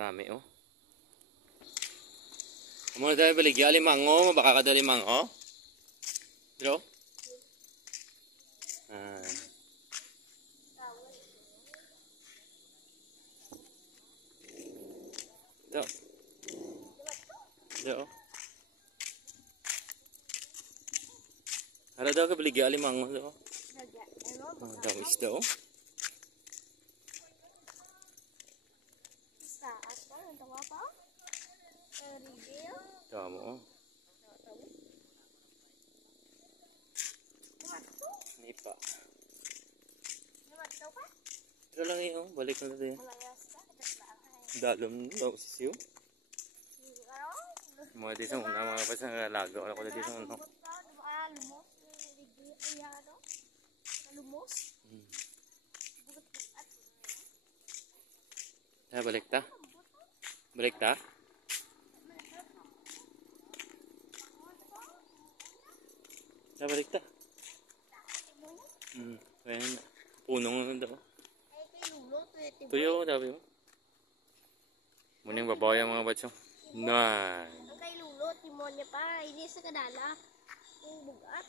Dami oh. Muna tayo baligya alimango, baka kada limango. Dro? Dro. Dro. Ada daw ka baligya alimango dro. Daw isda oh. Tama oh. Nipa. Ito lang yun, balik na natin. Dalom daw sisiyo. Mga dito una mga pasang lago. Ako na dito ano. Balik ta? Balik ta? Balik ta? Ayan. Punong daw. Tuyo, sabi mo. Muning babaw yung mga batso. Nan. Ang kay lulot, timon niya pa. Hindi sa kadala. Yung bugat.